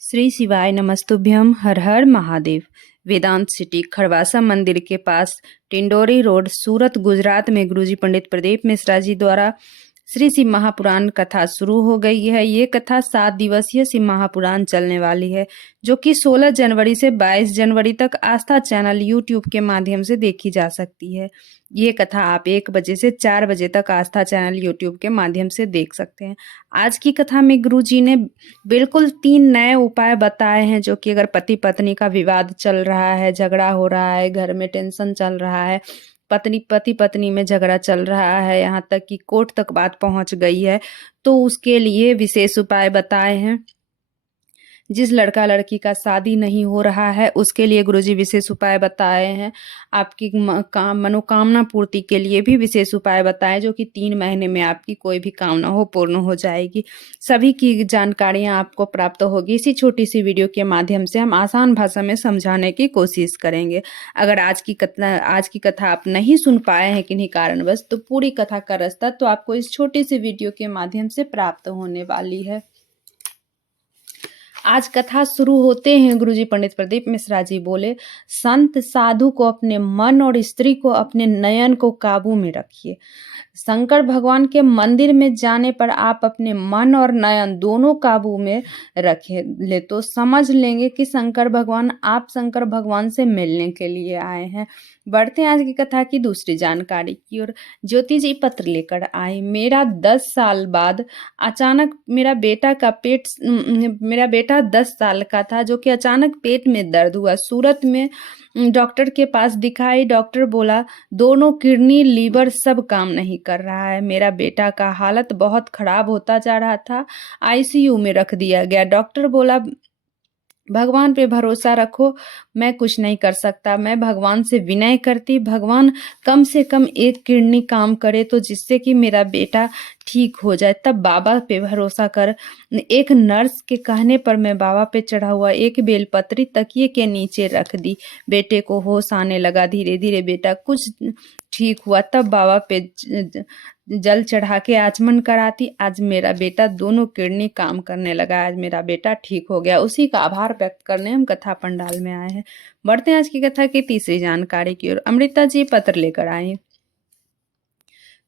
श्री शिवाय नमस्तुभ्यम। हर हर महादेव। वेदांत सिटी खड़वासा मंदिर के पास टिंडोरी रोड, सूरत, गुजरात में गुरुजी पंडित प्रदीप मिश्रा जी द्वारा श्री शिव महापुराण कथा शुरू हो गई है। ये कथा 7 दिवसीय शिव महापुराण चलने वाली है, जो कि 16 जनवरी से 22 जनवरी तक आस्था चैनल यूट्यूब के माध्यम से देखी जा सकती है। ये कथा आप 1 बजे से 4 बजे तक आस्था चैनल यूट्यूब के माध्यम से देख सकते हैं। आज की कथा में गुरुजी ने बिल्कुल 3 नए उपाय बताए हैं, जो कि अगर पति पत्नी का विवाद चल रहा है, झगड़ा हो रहा है, घर में टेंशन चल रहा है, पति पत्नी में झगड़ा चल रहा है, यहाँ तक कि कोर्ट तक बात पहुंच गई है, तो उसके लिए विशेष उपाय बताए हैं। जिस लड़का लड़की का शादी नहीं हो रहा है, उसके लिए गुरुजी विशेष उपाय बताए हैं। आपकी मनोकामना पूर्ति के लिए भी विशेष उपाय बताए, जो कि 3 महीने में आपकी कोई भी कामना हो पूर्ण हो जाएगी। सभी की जानकारियां आपको प्राप्त होगी। इसी छोटी सी वीडियो के माध्यम से हम आसान भाषा में समझाने की कोशिश करेंगे। अगर आज की कथा आप नहीं सुन पाए हैं किन्हीं कारणवश, तो पूरी कथा का रास्ता तो आपको इस छोटी सी वीडियो के माध्यम से प्राप्त होने वाली है। आज कथा शुरू होते हैं गुरुजी पंडित प्रदीप मिश्रा जी बोले, संत साधु को अपने मन और स्त्री को अपने नयन को काबू में रखिए। शंकर भगवान के मंदिर में जाने पर आप अपने मन और नयन दोनों काबू में ले तो समझ लेंगे कि शंकर भगवान से मिलने के लिए आए हैं। बढ़ते हैं आज की कथा की दूसरी जानकारी की ओर। ज्योति जी पत्र लेकर आए। मेरा 10 साल बाद अचानक मेरा बेटा 10 साल का था, जो कि अचानक पेट में दर्द हुआ। सूरत में डॉक्टर के पास दिखाई। डॉक्टर बोला दोनों किडनी लीवर सब काम नहीं कर रहा है। मेरा बेटा का हालत बहुत खराब होता जा रहा था। आईसीयू में रख दिया गया। डॉक्टर बोला भगवान पे भरोसा रखो, मैं कुछ नहीं कर सकता। मैं भगवान से विनय करती, भगवान कम से कम एक किडनी काम करे तो जिससे कि मेरा बेटा ठीक हो जाए। तब बाबा पे भरोसा कर एक नर्स के कहने पर मैं बाबा पे चढ़ा हुआ एक बेलपत्री तकिए के नीचे रख दी। बेटे को होश आने लगा। धीरे धीरे बेटा कुछ ठीक हुआ। तब बाबा पे जल चढ़ा के आचमन कराती। आज मेरा बेटा दोनों किडनी काम करने लगा। आज मेरा बेटा ठीक हो गया। उसी का आभार व्यक्त करने हम कथा पंडाल में आए हैं। बढ़ते हैं आज की कथा की तीसरी जानकारी की ओर। अमृता जी पत्र लेकर आई।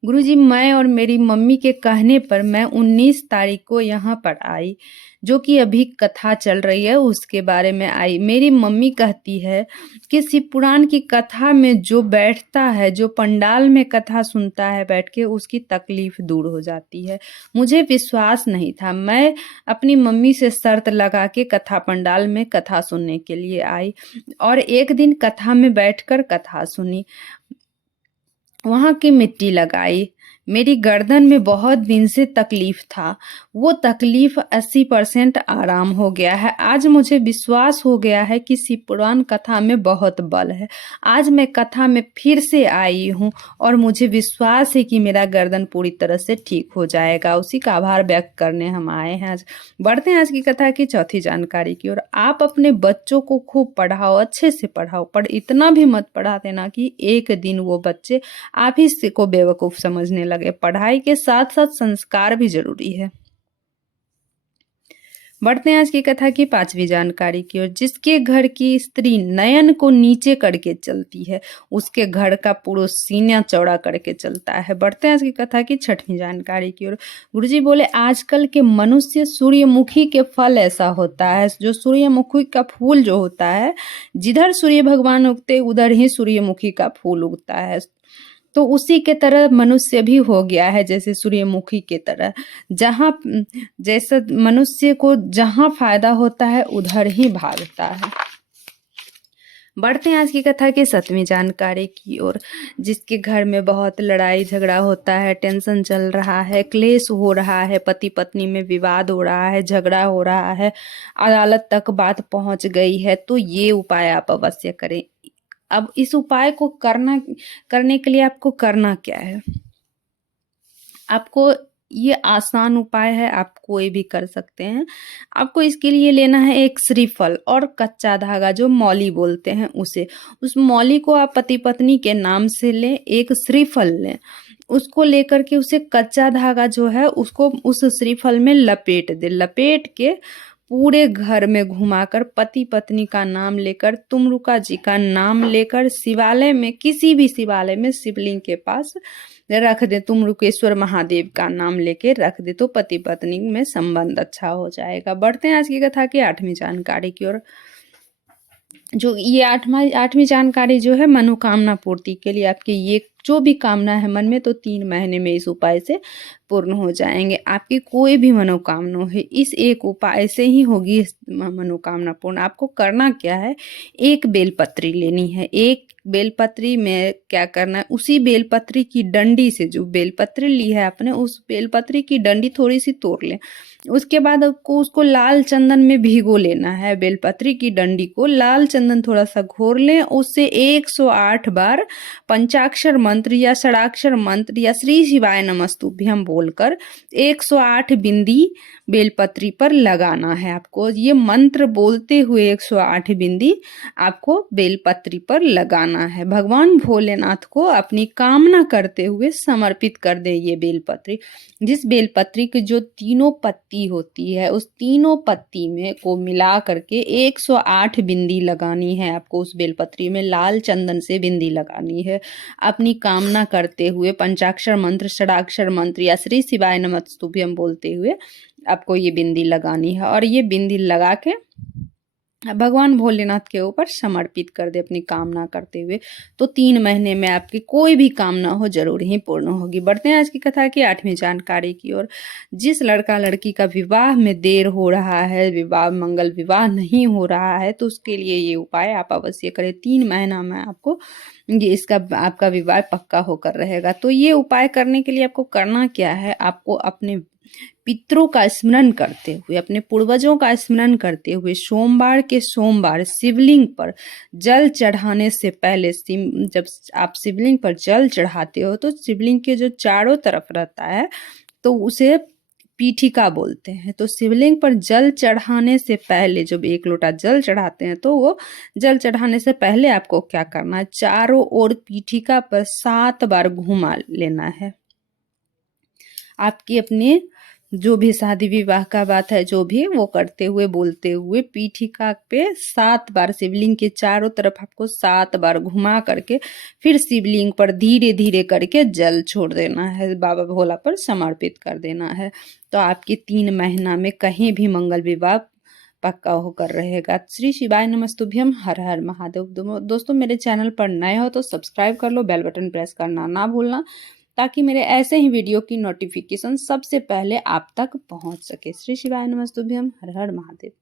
गुरुजी, मैं और मेरी मम्मी के कहने पर मैं 19 तारीख को यहाँ पर आई, जो कि अभी कथा चल रही है उसके बारे में आई। मेरी मम्मी कहती है कि शिव पुराण की कथा में जो बैठता है, जो पंडाल में कथा सुनता है बैठ के, उसकी तकलीफ दूर हो जाती है। मुझे विश्वास नहीं था। मैं अपनी मम्मी से शर्त लगा के कथा पंडाल में कथा सुनने के लिए आई और एक दिन कथा में बैठकर कथा सुनी। वहाँ की मिट्टी लगाई। मेरी गर्दन में बहुत दिन से तकलीफ था, वो तकलीफ 80% आराम हो गया है। आज मुझे विश्वास हो गया है कि शिव पुराण कथा में बहुत बल है। आज मैं कथा में फिर से आई हूँ और मुझे विश्वास है कि मेरा गर्दन पूरी तरह से ठीक हो जाएगा। उसी का आभार व्यक्त करने हम आए हैं आज। बढ़ते हैं आज की कथा की चौथी जानकारी की ओर। आप अपने बच्चों को खूब पढ़ाओ, अच्छे से पढ़ाओ, पर इतना भी मत पढ़ा देना कि एक दिन वो बच्चे आप ही से को बेवकूफ समझने लगे। पढ़ाई के साथ साथ संस्कार भी जरूरी है। बढ़ते हैं आज की कथा की 5वीं जानकारी की ओर। जिसके घर की स्त्री नयन को नीचे करके चलती है, उसके घर का पुरुष सीना चौड़ा करके चलता है। बढ़ते हैं आज की कथा की 6वीं जानकारी की ओर। गुरुजी बोले आजकल के मनुष्य सूर्यमुखी के फल ऐसा होता है, जो सूर्यमुखी का फूल जो होता है, जिधर सूर्य भगवान उगते उधर ही सूर्यमुखी का फूल उगता है। तो उसी के तरह मनुष्य भी हो गया है, जैसे सूर्यमुखी के तरह। जहाँ जैसे मनुष्य को जहाँ फायदा होता है उधर ही भागता है। बढ़ते हैं आज की कथा के 7वीं जानकारी की ओर। जिसके घर में बहुत लड़ाई झगड़ा होता है, टेंशन चल रहा है, क्लेश हो रहा है, पति पत्नी में विवाद हो रहा है, झगड़ा हो रहा है, अदालत तक बात पहुंच गई है, तो ये उपाय आप अवश्य करें। अब इस उपाय को करने के लिए आपको करना क्या है? आपको ये आसान उपाय है, आप कोई भी कर सकते हैं। आपको इसके लिए लेना है एक श्रीफल और कच्चा धागा, जो मौली बोलते हैं उसे। उस मौली को आप पति पत्नी के नाम से लें, एक श्रीफल लें, उसको लेकर के उसे कच्चा धागा जो है उसको उस श्रीफल में लपेट दे। लपेट के पूरे घर में घुमाकर पति पत्नी का नाम लेकर, तुमरुका जी का नाम लेकर शिवालय में, किसी भी शिवालय में शिवलिंग के पास रख दे, तुमरुकेश्वर महादेव का नाम लेके रख दे तो पति पत्नी में संबंध अच्छा हो जाएगा। बढ़ते हैं आज की कथा की 8वीं जानकारी की ओर। जो ये आठवीं जानकारी जो है मनोकामना पूर्ति के लिए, आपकी ये जो भी कामना है मन में, तो 3 महीने में इस उपाय से पूर्ण हो जाएंगे। आपकी कोई भी मनोकामना है इस एक उपाय से ही होगी मनोकामना पूर्ण। आपको करना क्या है, एक बेलपत्री लेनी है। एक बेलपत्री में क्या करना है, उसी बेलपत्री की डंडी से, जो बेलपत्री ली है आपने उस बेलपत्री की डंडी थोड़ी सी तोड़ लें। उसके बाद आपको उसको लाल चंदन में भिगो लेना है। बेलपत्री की डंडी को लाल चंदन थोड़ा सा घोर लें, उससे 108 बार पंचाक्षर मंत्र या षडाक्षर मंत्र या श्री शिवाय नमस्तुभ्यम बोलकर 108 बिंदी बेलपत्री पर लगाना है। आपको ये मंत्र बोलते हुए 108 बिंदी आपको बेलपत्री पर लगाना है। भगवान भोलेनाथ को अपनी कामना करते हुए समर्पित कर दे ये बेलपत्री। जिस बेलपत्री की जो तीनों पत्ती होती है, उस तीनों पत्ती में को मिला करके 108 बिंदी लगानी है। आपको उस बेलपत्री में लाल चंदन से बिंदी लगानी है। अपनी कामना करते हुए पंचाक्षर मंत्र, षडाक्षर मंत्र या श्री शिवाय नमस्तुभ्यम बोलते हुए आपको ये बिंदी लगानी है। और ये बिंदी लगा के भगवान भोलेनाथ के ऊपर समर्पित कर दे अपनी कामना करते हुए, तो 3 महीने में आपकी कोई भी कामना हो जरूर ही पूर्ण होगी। बढ़ते हैं आज की कथा की 8वीं जानकारी की ओर। जिस लड़का लड़की का विवाह में देर हो रहा है, विवाह मंगल विवाह नहीं हो रहा है, तो उसके लिए ये उपाय आप अवश्य करें। 3 महीना में आपको ये इसका आपका विवाह पक्का होकर रहेगा। तो ये उपाय करने के लिए आपको करना क्या है, आपको अपने पितरों का स्मरण करते हुए, अपने पूर्वजों का स्मरण करते हुए सोमवार के सोमवार शिवलिंग पर जल चढ़ाने से पहले, जब आप शिवलिंग पर जल चढ़ाते हो तो शिवलिंग के जो चारों तरफ रहता है तो उसे पीठिका बोलते हैं। तो शिवलिंग पर जल चढ़ाने से पहले, जब 1 लोटा जल चढ़ाते हैं तो वो जल चढ़ाने से पहले आपको क्या करना है, चारों ओर पीठिका पर 7 बार घुमा लेना है। आपकी अपने जो भी शादी विवाह का बात है, जो भी वो करते हुए बोलते हुए पीठिका पे 7 बार शिवलिंग के चारों तरफ आपको 7 बार घुमा करके फिर शिवलिंग पर धीरे धीरे करके जल छोड़ देना है, बाबा भोला पर समर्पित कर देना है। तो आपकी 3 महीना में कहीं भी मंगल विवाह पक्का होकर रहेगा। श्री शिवाय नमस्तुभ्यम। हर हर महादेव। दोस्तों मेरे चैनल पर नए हो तो सब्सक्राइब कर लो, बेल बटन प्रेस करना ना भूलना, ताकि मेरे ऐसे ही वीडियो की नोटिफिकेशन सबसे पहले आप तक पहुंच सके। श्री शिवाय नमस्तुभ्यम। हर हर महादेव।